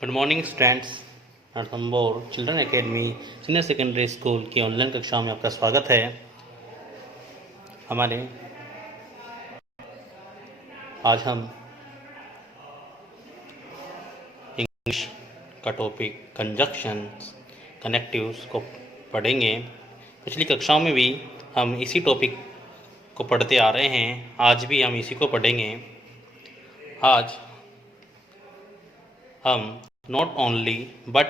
Good morning students. Ranthambore children academy senior secondary school की online कक्षा में आपका स्वागत है। हमारे आज हम इंग्लिश का टॉपिक कंजक्शंस कनेक्टिव्स को पढ़ेंगे। पिछली कक्षाओं में भी हम इसी टॉपिक को पढ़ते आ रहे हैं, आज भी हम इसी को पढ़ेंगे। आज हम नॉट ओनली बट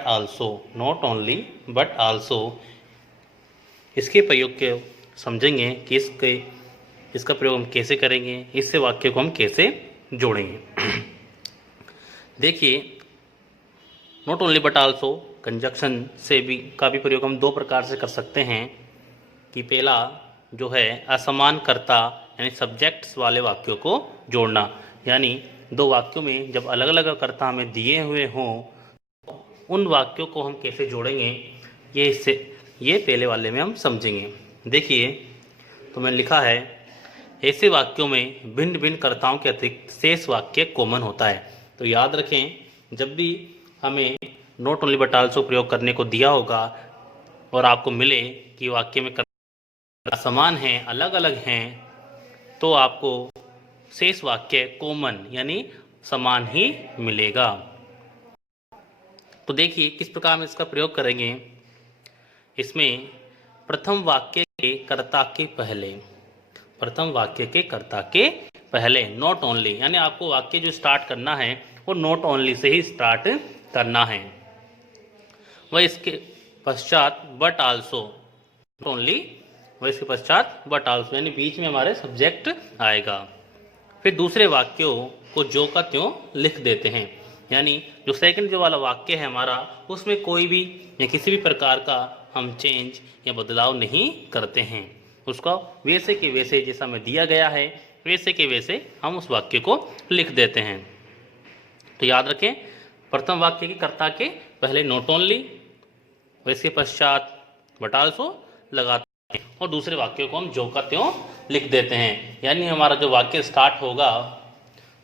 आल्सो इसके प्रयोग के समझेंगे कि इसका प्रयोग हम कैसे करेंगे, इससे वाक्य को हम कैसे जोड़ेंगे। देखिए, not only but also conjunction से भी का भी प्रयोग हम दो प्रकार से कर सकते हैं कि पहला जो है असमान कर्ता यानी सब्जेक्ट्स वाले वाक्यों को जोड़ना, यानी दो वाक्यों में जब अलग अलग कर्ता हमें दिए हुए हों उन वाक्यों को हम कैसे जोड़ेंगे, ये पहले वाले में हम समझेंगे। देखिए, तो मैंने लिखा है ऐसे वाक्यों में भिन्न भिन्न कर्ताओं के अतिरिक्त शेष वाक्य कॉमन होता है। तो याद रखें, जब भी हमें नॉट ओनली बट आल्सो प्रयोग करने को दिया होगा और आपको मिले कि वाक्य में कर्ता समान हैं, अलग अलग हैं, तो आपको शेष वाक्य कॉमन यानी समान ही मिलेगा। तो देखिए किस प्रकार हम इसका प्रयोग करेंगे। इसमें प्रथम वाक्य के कर्ता के पहले नॉट ओनली, यानी आपको वाक्य जो स्टार्ट करना है वो not only say he start करना है। वह इसके पश्चात बट आल्सो, नॉट ओनली वह इसके पश्चात बट आल्सो, यानी बीच में हमारे सब्जेक्ट आएगा। फिर दूसरे वाक्यों को जो का त्यों लिख देते हैं, यानी जो सेकंड जो वाला वाक्य है हमारा, उसमें कोई भी या किसी भी प्रकार का हम चेंज या बदलाव नहीं करते हैं। उसका वैसे के वैसे जैसा हमें दिया गया है वैसे के वैसे हम उस वाक्य को लिख देते हैं। तो याद रखें, प्रथम वाक्य के कर्ता के पहले नॉट ओनली, वैसे पश्चात बट आल्सो लगाते हैं और दूसरे वाक्यों को हम जो का त्यों लिख देते हैं, यानी हमारा जो वाक्य स्टार्ट होगा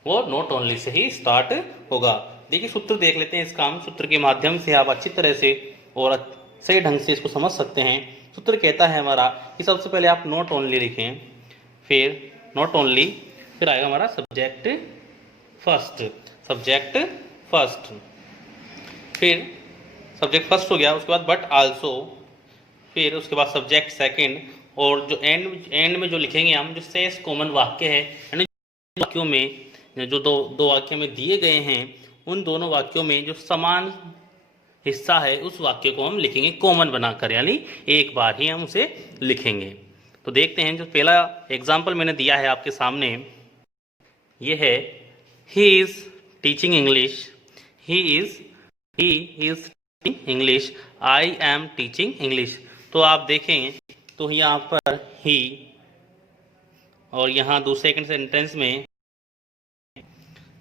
वो not only say he start होगा। देखिए, सूत्र देख लेते हैं। इसका हम सूत्र के माध्यम से आप अच्छी तरह से और सही ढंग से इसको समझ सकते हैं। सूत्र कहता है हमारा कि सबसे पहले आप नॉट ओनली लिखें, फिर नॉट ओनली, फिर आएगा हमारा सब्जेक्ट फर्स्ट, फिर सब्जेक्ट फर्स्ट हो गया, उसके बाद बट आल्सो, फिर उसके बाद सब्जेक्ट सेकंड, और जो एंड में जो लिखेंगे हम, जो शेष कॉमन वाक्य है, यानी वाक्यों में जो दो वाक्य में दिए गए हैं उन दोनों वाक्यों में जो समान हिस्सा है उस वाक्य को हम लिखेंगे कॉमन बनाकर, यानी एक बार ही हम उसे लिखेंगे। तो देखते हैं, जो पहला एग्जाम्पल मैंने दिया है आपके सामने, ये है he is teaching English, I am teaching English. तो आप देखें तो यहाँ पर ही और यहाँ दूसरे सेंटेंस में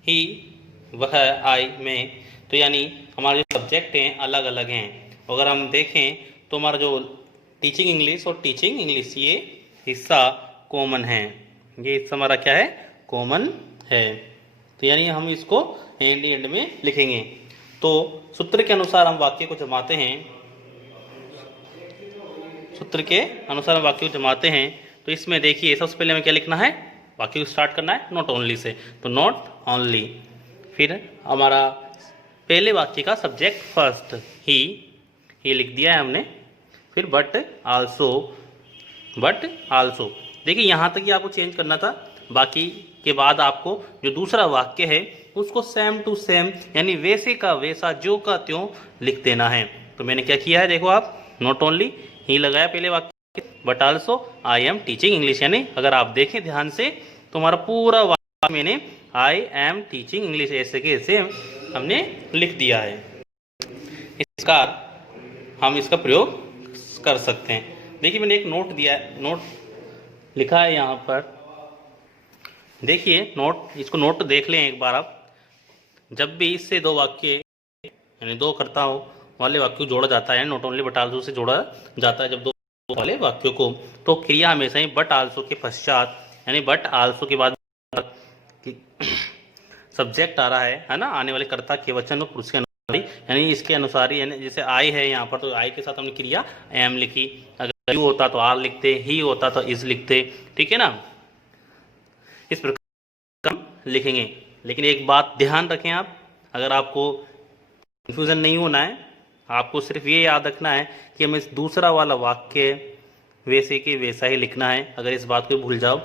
ही, वह, आई, में, तो यानी हमारे जो सब्जेक्ट हैं अलग अलग हैं। अगर हम देखें तो हमारा जो टीचिंग इंग्लिश और टीचिंग इंग्लिश ये हिस्सा कॉमन है, ये हिस्सा हमारा क्या है, कॉमन है। तो यानी हम इसको एंड में लिखेंगे। तो सूत्र के अनुसार हम वाक्य को जमाते हैं, तो इसमें देखिए सबसे पहले हमें क्या लिखना है, वाक्य को स्टार्ट करना है नॉट ओनली से, तो नॉट ओनली, फिर हमारा पहले वाक्य का सब्जेक्ट फर्स्ट ही, ये लिख दिया है हमने, फिर बट आल्सो। देखिए यहाँ तक ही आपको चेंज करना था, बाकी के बाद आपको जो दूसरा वाक्य है उसको सेम टू सेम यानी वैसे का वैसा जो का त्यों लिख देना है। तो मैंने क्या किया है, देखो आप, नॉट ओनली ही लगाया पहले वाक्य, but also I am teaching English, यानी अगर आप देखें ध्यान से तो हमारा पूरा वाक्य मैंने आई एम टीचिंग इंग्लिश ऐसे के ऐसे हमने लिख दिया है। इस प्रकार हम इसका प्रयोग कर सकते हैं। देखिए, मैंने एक नोट दिया है, नोट लिखा है यहाँ पर, देखिए नोट, इसको नोट देख लें एक बार आप। जब भी इससे दो वाक्य यानी दो कर्ताओं वाले वाक्य को जोड़ा जाता है, not only but also say जोड़ा जाता है जब दो वाले वाक्यों को, तो क्रिया हमेशा ही बट आल्सो के पश्चात, यानी बट आल्सो के बाद सब्जेक्ट आ रहा है ना, आने वाले कर्ता के वचन और पुरुष के यानी इसके अनुसार ही, यानी जैसे आई है यहाँ पर तो आई के साथ हमने क्रिया एम लिखी, अगर यू होता तो आर लिखते, ही होता तो इज लिखते, ठीक है ना। इस प्रकार हम लिखेंगे। लेकिन एक बात ध्यान रखें आप, अगर आपको कंफ्यूजन नहीं होना है, आपको सिर्फ ये याद रखना है कि हमें इस दूसरा वाला वाक्य वैसे कि वैसा ही लिखना है। अगर इस बात को भूल जाओ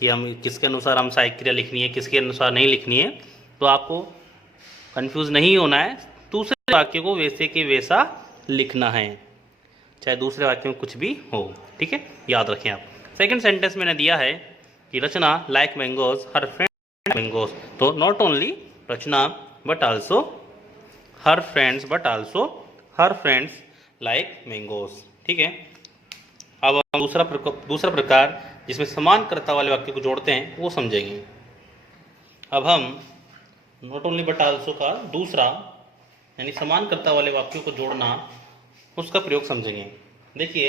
कि हम किसके अनुसार हम सहायक क्रिया लिखनी है, किसके अनुसार नहीं लिखनी है, तो आपको कंफ्यूज नहीं होना है। दूसरे वाक्य को वैसे कि वैसा लिखना है, चाहे दूसरे वाक्य में कुछ भी हो, ठीक है, याद रखें आप। सेकंड सेंटेंस मैंने दिया है कि Rachna like mangoes her friend mangoes, तो not only Rachna but also her friends but also her friends like mangoes, ठीक है। अब हम दूसरा प्रकार जिसमें समान कर्ता वाले वाक्य को जोड़ते हैं वो समझेंगे। अब हम नॉट ओनली बट आल्सो का दूसरा यानी समान कर्ता वाले वाक्यों को जोड़ना, उसका प्रयोग समझेंगे। देखिए,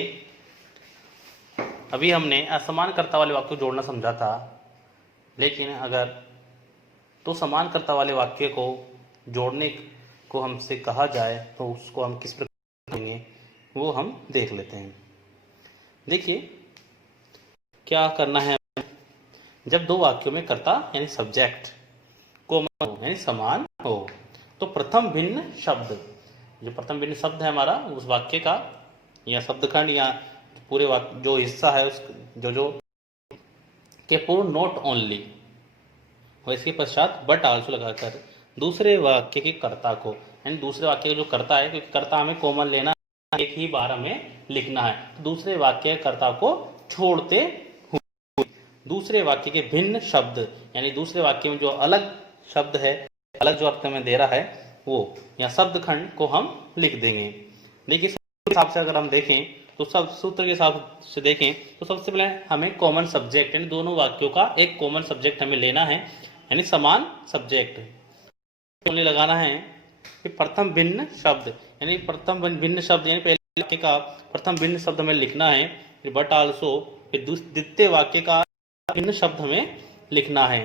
अभी हमने असमान कर्ता वाले वाक्य को जोड़ना समझा था, लेकिन अगर तो समान कर्ता वाले वाक्य को जोड़ने को हमसे कहा जाए तो उसको हम किस प्रकार करेंगे वो हम देख लेते हैं। देखिए, क्या करना है, जब दो वाक्यों में कर्ता यानी सब्जेक्ट कॉमन हो यानी समान हो, तो प्रथम भिन्न शब्द, जो प्रथम भिन्न शब्द है हमारा उस वाक्य का या शब्दखंड या पूरे वाक्य जो हिस्सा है उस जो के पूर्ण नॉट ओनली और इसके पश्चात बट आल्सो लगाकर दूसरे वाक्य के कर्ता को, यानी दूसरे वाक्य का जो कर्ता है, क्योंकि कर्ता हमें कॉमन लेना, एक ही बार हमें लिखना है, तो दूसरे वाक्य के कर्ता को छोड़ते हुए दूसरे वाक्य के भिन्न शब्द, यानी दूसरे वाक्य में जो अलग शब्द है, अलग जो अर्थ में दे रहा है वो या शब्द खंड को हम लिख देंगे। देखिए, हिसाब से अगर हम देखें तो सब सूत्र के हिसाब से देखें तो सबसे पहले हमें कॉमन सब्जेक्ट यानी दोनों वाक्यों का एक कॉमन सब्जेक्ट हमें लेना है, यानी समान सब्जेक्ट लगाना है। फिर प्रथम भिन्न शब्द यानी प्रथम भिन्न शब्द यानी पहले वाक्य का प्रथम भिन्न शब्द हमें लिखना है। फिर बट आल्सो, फिर द्वितीय वाक्य का भिन्न शब्द हमें लिखना है।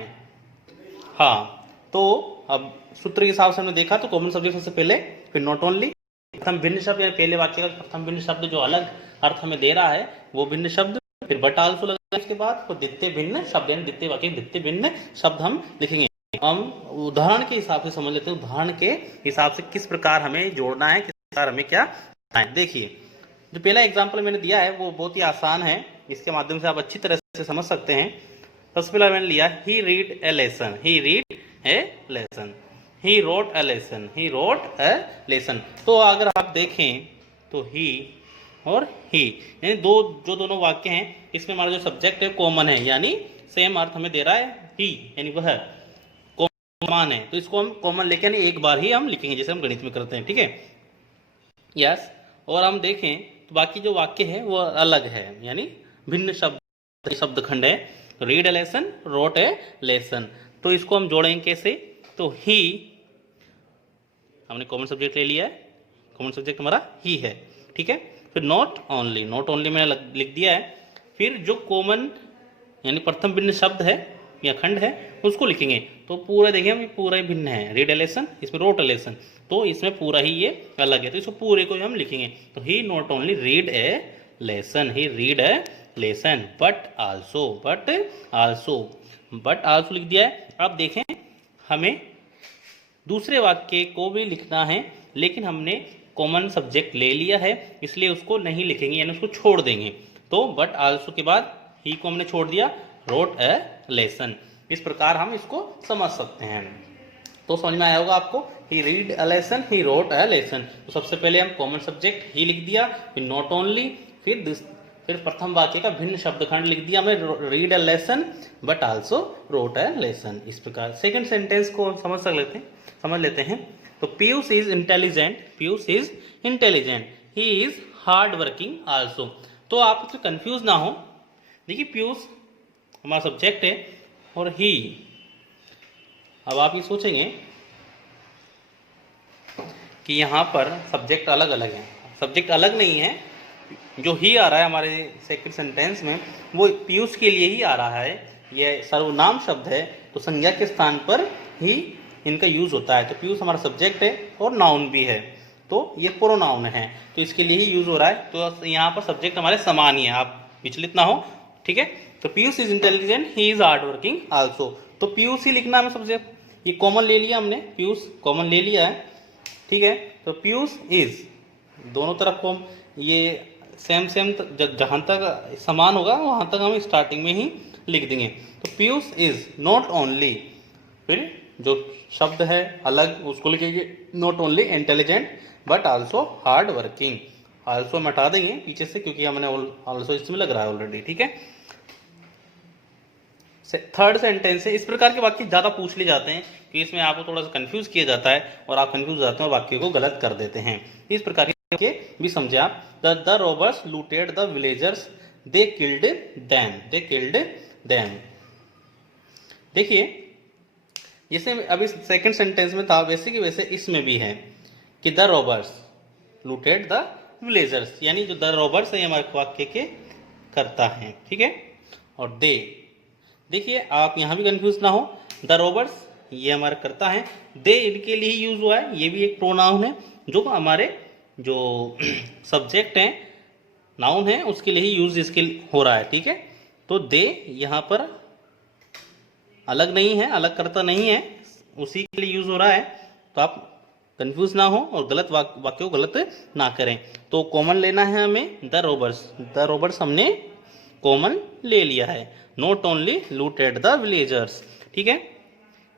हाँ, तो अब सूत्र के हिसाब से हमने देखा तो कॉमन सब्जेक्ट सबसे पहले, फिर नॉट ओनली, प्रथम भिन्न शब्द यानी पहले वाक्य का प्रथम भिन्न शब्द जो अलग अर्थ हमें दे रहा है वो भिन्न शब्द, फिर बट आल्सो लगाने के बाद तो द्वितीय भिन्न शब्द यानी द्वितीय वाक्य द्वितीय भिन्न शब्द हम लिखेंगे। हम उदाहरण के हिसाब से समझ लेते हैं, उदाहरण के हिसाब से किस प्रकार हमें जोड़ना है, किस प्रकार हमें क्या है। देखिए, जो पहला एग्जांपल मैंने दिया है वो बहुत ही आसान है, इसके माध्यम से आप अच्छी तरह से समझ सकते हैं। सबसे पहला मैंने लिया he read a lesson, he read a lesson, he wrote a lesson, he wrote a lesson. तो अगर आप देखें तो ही और ही यानी दोनों वाक्य हैं, इसमें हमारा जो सब्जेक्ट है कॉमन है, यानी सेम अर्थ हमें दे रहा है ही, यानी वह कॉमन है, तो इसको हम कॉमन लेके यानी एक बार ही हम लिखेंगे जैसे हम गणित में करते हैं, ठीक है, यस। और हम देखें तो बाकी जो वाक्य है वो अलग है, यानी भिन्न शब्द खंड है, read a lesson, road a lesson. तो इसको हम जोड़ेंगे कैसे, तो ही हमने कॉमन सब्जेक्ट ले लिया है, कॉमन सब्जेक्ट हमारा ही है, ठीक है। फिर नॉट ओनली, नॉट ओनली मैंने लिख दिया है। फिर जो कॉमन यानी प्रथम भिन्न शब्द है या खंड है उसको लिखेंगे, तो पूरा देखिए हम पूरा ही भिन्न है, रीड ए लेसन, इसमें रोट ए लेसन, तो इसमें पूरा ही ये अलग है, तो इसको पूरे को हम लिखेंगे। तो he not only read a lesson, he read a lesson, but also लिख दिया है। अब देखें, हमें दूसरे वाक्य को भी लिखना है, लेकिन हमने कॉमन सब्जेक्ट ले लिया है इसलिए उसको नहीं लिखेंगे, यानी उसको छोड़ देंगे। तो बट आल्सो के बाद ही को हमने छोड़ दिया, रोट ए लेसन। इस प्रकार हम इसको समझ सकते हैं। तो समझ में आया होगा आपको, he read a lesson, he wrote a lesson. तो सबसे पहले हम कॉमन सब्जेक्ट ही लिख दिया, फिर नॉट ओनली, फिर प्रथम वाक्य का भिन्न शब्दखंड लिख दिया हमें, read a lesson but also road a lesson. इस प्रकार सेकंड सेंटेंस को समझ लेते हैं। तो Piyush is intelligent, Piyush is intelligent, he is hard working also. तो आप इसमें कंफ्यूज ना हो। देखिए, पीयूष हमारा सब्जेक्ट है और ही, अब आप ये सोचेंगे कि यहाँ पर सब्जेक्ट अलग अलग है, सब्जेक्ट अलग नहीं है, जो ही आ रहा है हमारे सेकंड सेंटेंस में वो पीयूष के लिए ही आ रहा है, यह सर्वनाम शब्द है, तो संज्ञा के स्थान पर ही इनका यूज होता है। तो पीयूष हमारा सब्जेक्ट है और नाउन भी है, तो ये प्रोनाउन है, तो इसके लिए ही यूज हो रहा है। तो यहाँ पर सब्जेक्ट हमारे समान ही है, आप विचलित ना हो, ठीक है। तो Piyush is intelligent, he is hard working also. तो पीयूष ही लिखना है सब्जेक्ट, ये कॉमन ले लिया हमने, पीयूष कॉमन ले लिया है, ठीक है। तो पीयूष इज, दोनों तरफ को ये सेम जहां तक समान होगा वहां तक हम स्टार्टिंग में ही लिख देंगे। तो पीयूष इज नॉट ओनली, फिर जो शब्द है अलग उसको लिखेंगे, not only intelligent but also hard working. Also हम हटा देंगे पीछे से क्योंकि हमने आल्सो इसमें लग रहा है ऑलरेडी, ठीक है। थर्ड सेंटेंस है, इस प्रकार के वाक्य ज्यादा पूछ लिए जाते हैं कि इसमें आपको थोड़ा सा कंफ्यूज किया जाता है और आप कंफ्यूज हो जाते हैं और वाक्य को गलत कर देते हैं। इस प्रकार के भी समझे आप। The robbers looted the villagers, they killed them. देखिए जैसे अभी सेकंड सेंटेंस में था वैसे कि वैसे इसमें भी है कि the robbers looted the villagers, यानी जो द रॉबर्स है हमारे वाक्य के करता है, ठीक है। और दे, देखिए आप यहां भी कंफ्यूज ना हो, द रॉबर्स ये हमारा करता है, दे इनके लिए यूज हुआ है, ये भी एक प्रोनाउन है जो हमारे जो सब्जेक्ट है नाउन है उसके लिए ही यूज इसके हो रहा है, ठीक है। तो दे यहाँ पर अलग नहीं है, अलग करता नहीं है, उसी के लिए यूज हो रहा है। तो आप कंफ्यूज ना हो और गलत वाक्य को गलत ना करें। तो कॉमन लेना है हमें द रॉबर्स हमने कॉमन ले लिया है, not only looted the villagers, ठीक है।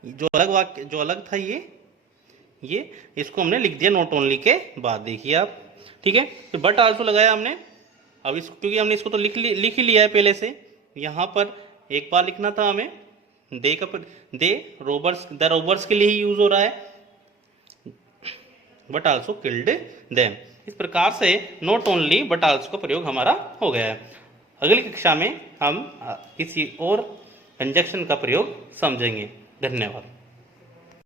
जो अलग वाक्य जो अलग था ये इसको हमने लिख दिया नॉट ओनली के बाद, देखिए आप, ठीक है। फिर बट आल्सो लगाया हमने, अब इसको क्योंकि हमने इसको तो लिख ही लिया है पहले से, यहाँ पर एक बार लिखना था हमें, दे रॉबर्स के लिए ही यूज हो रहा है, बट आल्सो किल्ड देम। इस प्रकार से नॉट ओनली बट आल्सो का प्रयोग हमारा हो गया है। अगली कक्षा में हम किसी और कंजक्शन का प्रयोग समझेंगे। धन्यवाद।